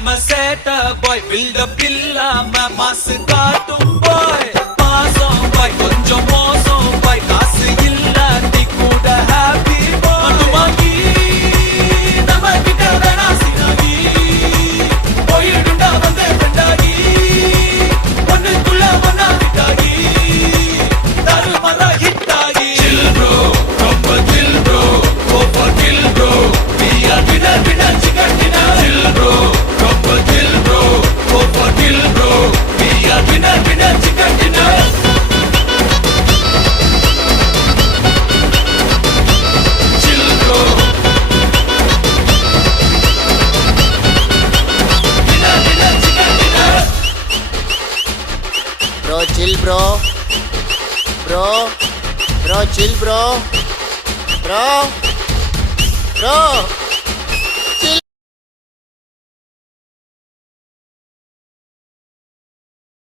செம சேட்ட பாய் பில்டப் இல்லாம மாசு காட்டும் பாய் மாசம் பாய் கொஞ்சம் மோசம் பாய் காசு இல்லாட்டி கூட ஹாப்பி பாய் வாங்கி நம்ம கிட்ட வேணா சினாகி போயிடுண்டா வந்தே பெண்டாகி ஒண்ணுக்குள்ள ஒன்னா விட்டாகி தரு மர ஹிட்டாகி chill bro ரொம்ப chill bro go for kill bro we are winner chicken dinner chill bro ரொம்ப chill bro go for kill bro we are winner chicken dinner chill bro winner chicken dinner Bro, chill, bro. Bro, chill, bro. Bro.